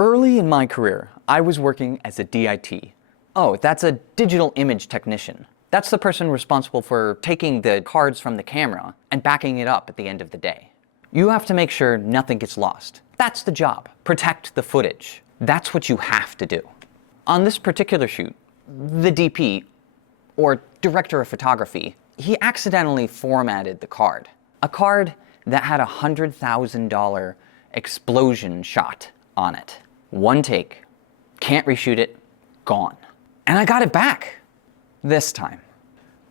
Early in my career, I was working as a DIT. Oh, that's a digital image technician. That's the person responsible for taking the cards from the camera and backing it up at the end of the day. You have to make sure nothing gets lost. That's the job. Protect the footage. That's what you have to do. On this particular shoot, the DP, or director of photography, he accidentally formatted the card. A card that had a $100,000 explosion shot on it. One take, can't reshoot it, gone. And I got it back. This time.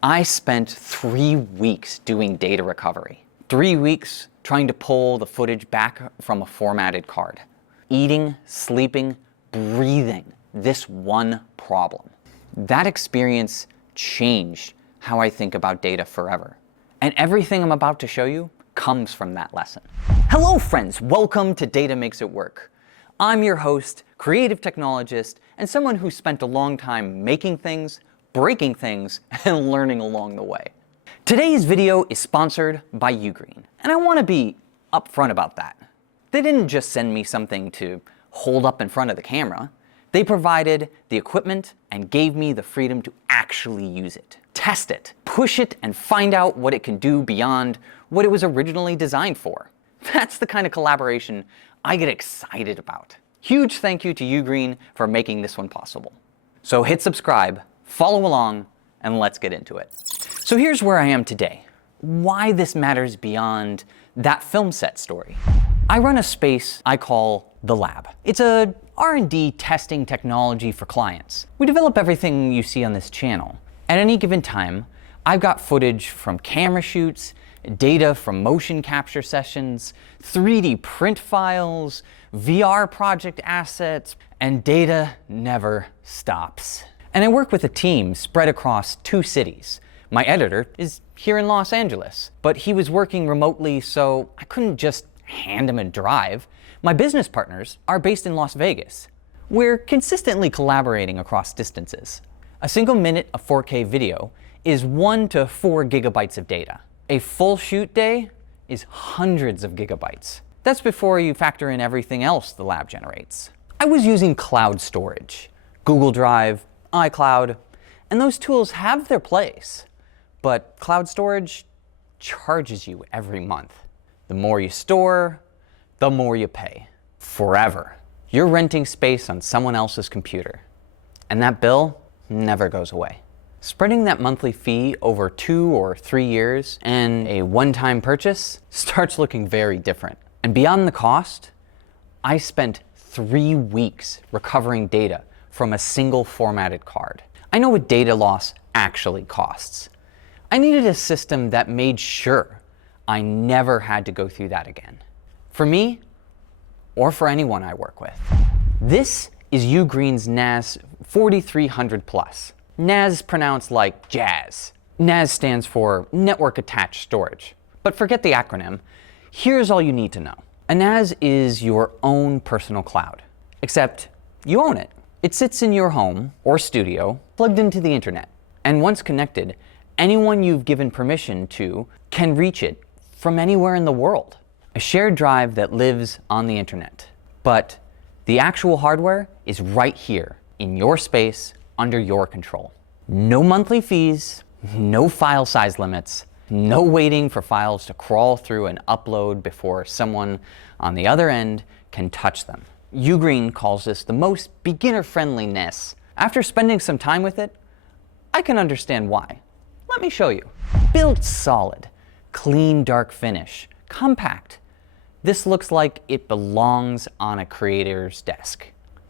I spent 3 weeks doing data recovery. 3 weeks trying to pull the footage back from a formatted card. Eating, sleeping, breathing this one problem. That experience changed how I think about data forever. And everything I'm about to show you comes from that lesson. Hello friends, welcome to Data Makes It Work. I'm your host, creative technologist, and someone who spent a long time making things, breaking things, and learning along the way. Today's video is sponsored by UGREEN, and I want to be upfront about that. They didn't just send me something to hold up in front of the camera. They provided the equipment and gave me the freedom to actually use it, test it, push it, and find out what it can do beyond what it was originally designed for. That's the kind of collaboration I get excited about. Huge thank you to UGREEN for making this one possible. So hit subscribe, follow along, and let's get into it. So here's where I am today. Why this matters beyond that film set story. I run a space I call the lab. It's a R&D testing technology for clients. We develop everything you see on this channel. At any given time, I've got footage from camera shoots, data from motion capture sessions, 3D print files, VR project assets, and data never stops. And I work with a team spread across 2 cities. My editor is here in Los Angeles, but he was working remotely, so I couldn't just hand him a drive. My business partners are based in Las Vegas. We're consistently collaborating across distances. A single minute of 4K video is 1 to 4 gigabytes of data. A full shoot day is hundreds of gigabytes. That's before you factor in everything else the lab generates. I was using cloud storage, Google Drive, iCloud, and those tools have their place. But cloud storage charges you every month. The more you store, the more you pay. Forever. You're renting space on someone else's computer. And that bill never goes away. Spreading that monthly fee over 2 or 3 years and a one-time purchase starts looking very different. And beyond the cost, I spent 3 weeks recovering data from a single formatted card. I know what data loss actually costs. I needed a system that made sure I never had to go through that again. For me, or for anyone I work with. This is UGREEN's NAS 4300 Plus. NAS pronounced like jazz. NAS stands for Network Attached Storage. But forget the acronym. Here's all you need to know. A NAS is your own personal cloud, except you own it. It sits in your home or studio, plugged into the internet. And once connected, anyone you've given permission to can reach it from anywhere in the world. A shared drive that lives on the internet. But the actual hardware is right here in your space, under your control. No monthly fees, no file size limits, no waiting for files to crawl through and upload before someone on the other end can touch them. UGREEN calls this the most beginner-friendly NAS. After spending some time with it, I can understand why. Let me show you. Built solid, clean dark finish, compact. This looks like it belongs on a creator's desk.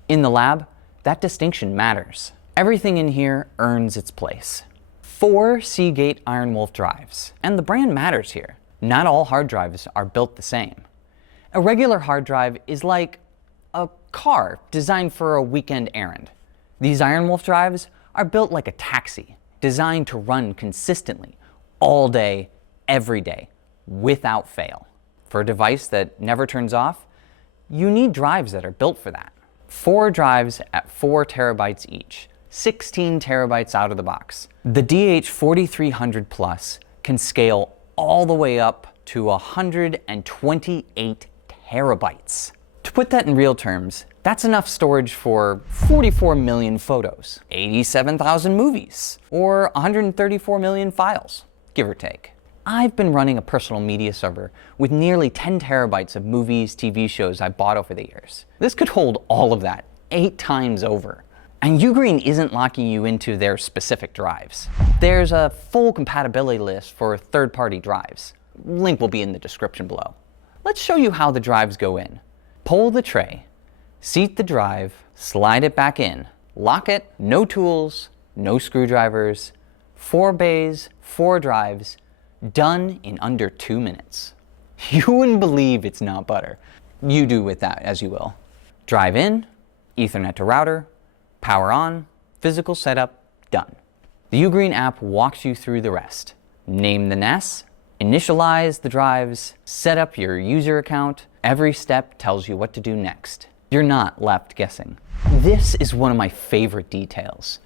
In the lab, that distinction matters. Everything in here earns its place. 4 Seagate IronWolf drives, and the brand matters here. Not all hard drives are built the same. A regular hard drive is like a car designed for a weekend errand. These IronWolf drives are built like a taxi, designed to run consistently, all day, every day, without fail. For a device that never turns off, you need drives that are built for that. 4 drives at 4 terabytes each. 16 terabytes out of the box. The DH4300 Plus can scale all the way up to 128 terabytes. To put that in real terms, That's enough storage for 44 million photos, 87,000 movies, or 134 million files, give or take. I've been running a personal media server with nearly 10 terabytes of movies, TV shows I bought over the years. This could hold all of that 8 times over. And UGreen isn't locking you into their specific drives. There's a full compatibility list for third-party drives. Link will be in the description below. Let's show you how the drives go in. Pull the tray, seat the drive, slide it back in, lock it, no tools, no screwdrivers, 4 bays, 4 drives, done in under 2 minutes. You wouldn't believe it's not butter. You do with that as you will. Drive in, Ethernet to router, power on, physical setup, done. The UGreen app walks you through the rest. Name the NAS, initialize the drives, set up your user account. Every step tells you what to do next. You're not left guessing. This is one of my favorite details.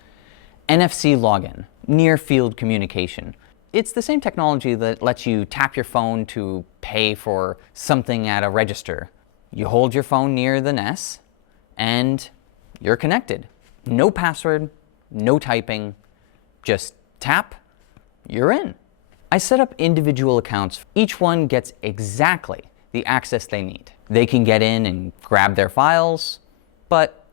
NFC login, near field communication. It's the same technology that lets you tap your phone to pay for something at a register. You hold your phone near the NAS and you're connected. No password, no typing, just tap, you're in. I set up individual accounts. Each one gets exactly the access they need. They can get in and grab their files, but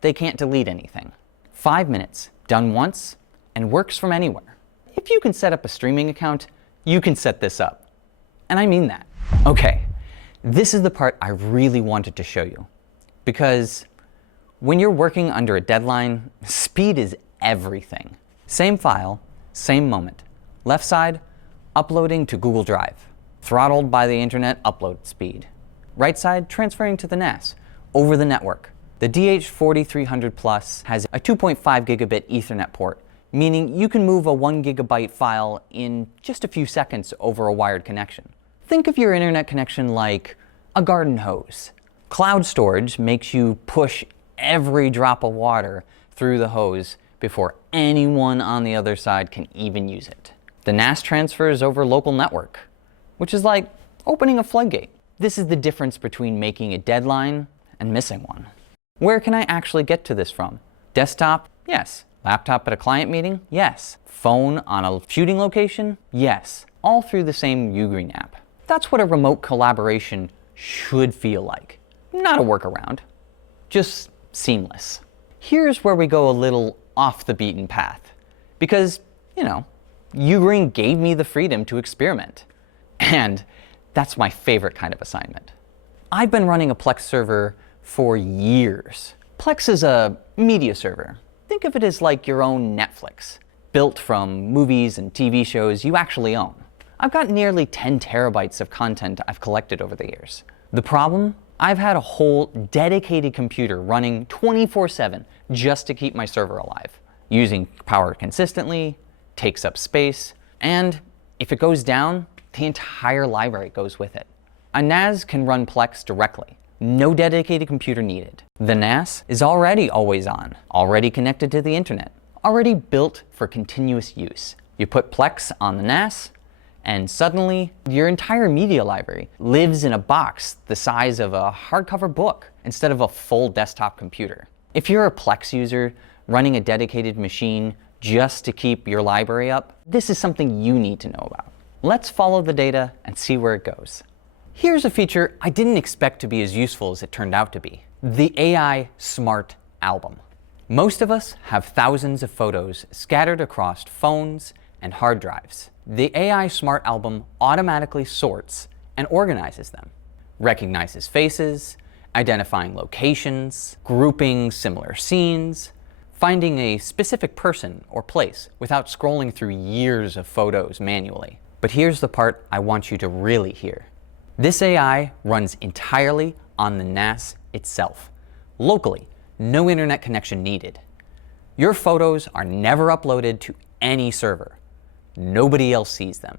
they can't delete anything. 5 minutes, done once, and works from anywhere. If you can set up a streaming account, you can set this up. And I mean that. Okay, this is the part I really wanted to show you. Because when you're working under a deadline, speed is everything. Same file, same moment. Left side, uploading to Google Drive. Throttled by the internet upload speed. Right side, transferring to the NAS, over the network. The DH4300 Plus has a 2.5 gigabit Ethernet port, meaning you can move a 1 gigabyte file in just a few seconds over a wired connection. Think of your internet connection like a garden hose. Cloud storage makes you push every drop of water through the hose before anyone on the other side can even use it. The NAS transfers over local network, which is like opening a floodgate. This is the difference between making a deadline and missing one. Where can I actually get to this from? Desktop? Yes. Laptop at a client meeting? Yes. Phone on a shooting location? Yes. All through the same UGreen app. That's what a remote collaboration should feel like. Not a workaround, just seamless. Here's where we go a little off the beaten path. Because, you know, UGreen gave me the freedom to experiment. And that's my favorite kind of assignment. I've been running a Plex server for years. Plex is a media server. Think of it as like your own Netflix, built from movies and TV shows you actually own. I've got nearly 10 terabytes of content I've collected over the years. The problem? I've had a whole dedicated computer running 24/7 just to keep my server alive. Using power consistently, takes up space, and if it goes down, the entire library goes with it. A NAS can run Plex directly. No dedicated computer needed. The NAS is already always on, already connected to the internet, already built for continuous use. You put Plex on the NAS, and suddenly your entire media library lives in a box the size of a hardcover book instead of a full desktop computer. If you're a Plex user running a dedicated machine just to keep your library up, this is something you need to know about. Let's follow the data and see where it goes. Here's a feature I didn't expect to be as useful as it turned out to be. The AI Smart Album. Most of us have thousands of photos scattered across phones and hard drives. The AI Smart Album automatically sorts and organizes them, recognizes faces, identifying locations, grouping similar scenes, finding a specific person or place without scrolling through years of photos manually. But here's the part I want you to really hear. This AI runs entirely on the NAS itself. Locally, no internet connection needed. Your photos are never uploaded to any server. Nobody else sees them.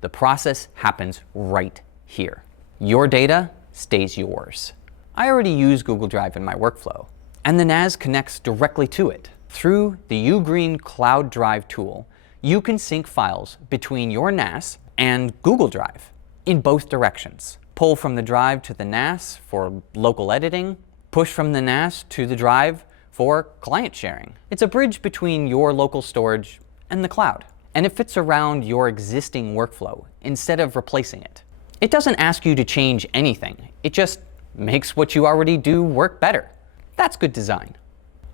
The process happens right here. Your data stays yours. I already use Google Drive in my workflow, and the NAS connects directly to it. Through the UGreen Cloud Drive tool, you can sync files between your NAS and Google Drive in both directions. Pull from the drive to the NAS for local editing, push from the NAS to the drive for client sharing. It's a bridge between your local storage and the cloud, and it fits around your existing workflow instead of replacing it. It doesn't ask you to change anything. It just makes what you already do work better. That's good design.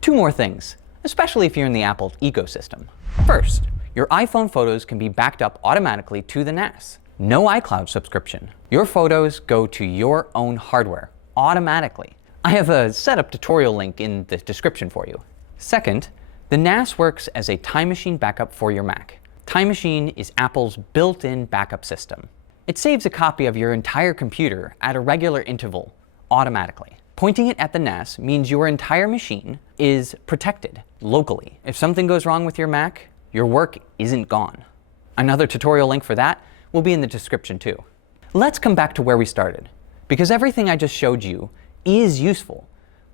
Two more things, especially if you're in the Apple ecosystem. First, your iPhone photos can be backed up automatically to the NAS. No iCloud subscription. Your photos go to your own hardware automatically. I have a setup tutorial link in the description for you. Second, the NAS works as a Time Machine backup for your Mac. Time Machine is Apple's built-in backup system. It saves a copy of your entire computer at a regular interval automatically. Pointing it at the NAS means your entire machine is protected locally. If something goes wrong with your Mac, your work isn't gone. Another tutorial link for that will be in the description too. Let's come back to where we started, because everything I just showed you is useful,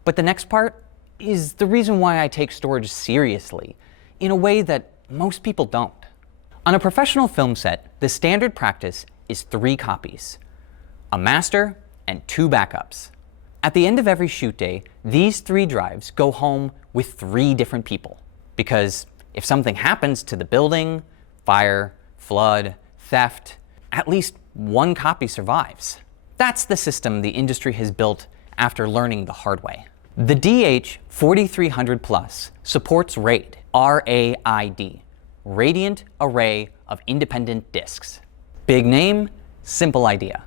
but the next part is the reason why I take storage seriously in a way that most people don't. On a professional film set, the standard practice is 3 copies, a master and 2 backups. At the end of every shoot day, these 3 drives go home with 3 different people, because if something happens to the building, fire, flood, theft, at least 1 copy survives. That's the system the industry has built after learning the hard way. The DH4300 Plus supports RAID, R-A-I-D, Radiant Array of Independent Disks. Big name, simple idea.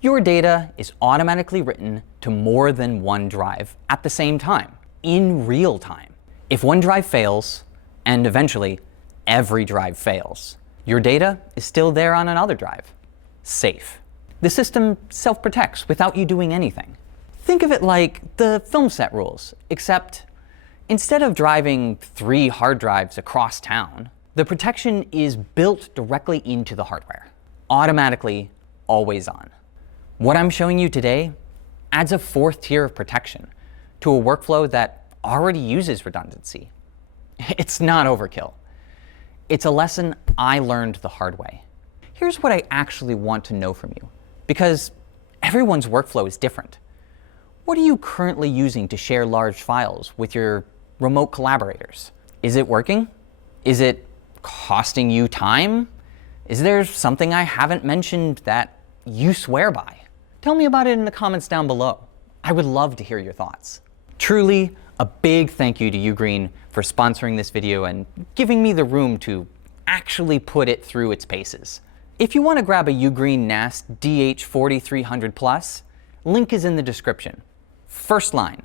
Your data is automatically written to more than 1 drive at the same time, in real time. If 1 drive fails, and eventually every drive fails, your data is still there on another drive. Safe. The system self-protects without you doing anything. Think of it like the film set rules, except instead of driving 3 hard drives across town, the protection is built directly into the hardware, automatically, always on. What I'm showing you today adds a 4th tier of protection to a workflow that already uses redundancy. It's not overkill. It's a lesson I learned the hard way. Here's what I actually want to know from you, because everyone's workflow is different. What are you currently using to share large files with your remote collaborators? Is it working? Is it costing you time? Is there something I haven't mentioned that you swear by? Tell me about it in the comments down below. I would love to hear your thoughts. Truly, a big thank you to UGREEN for sponsoring this video and giving me the room to actually put it through its paces. If you want to grab a UGREEN NAS DH4300 Plus, link is in the description. First line.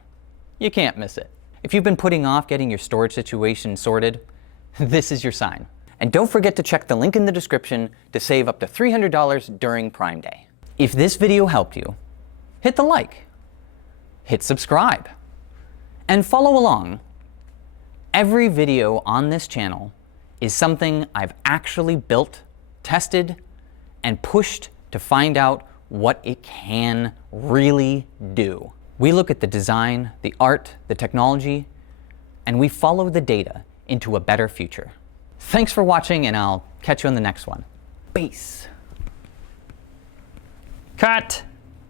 You can't miss it. If you've been putting off getting your storage situation sorted, this is your sign. And don't forget to check the link in the description to save up to $300 during Prime Day. If this video helped you, hit the like, hit subscribe, and follow along. Every video on this channel is something I've actually built, tested, and pushed to find out what it can really do. We look at the design, the art, the technology, and we follow the data into a better future. Thanks for watching, and I'll catch you on the next one. Peace. Cut!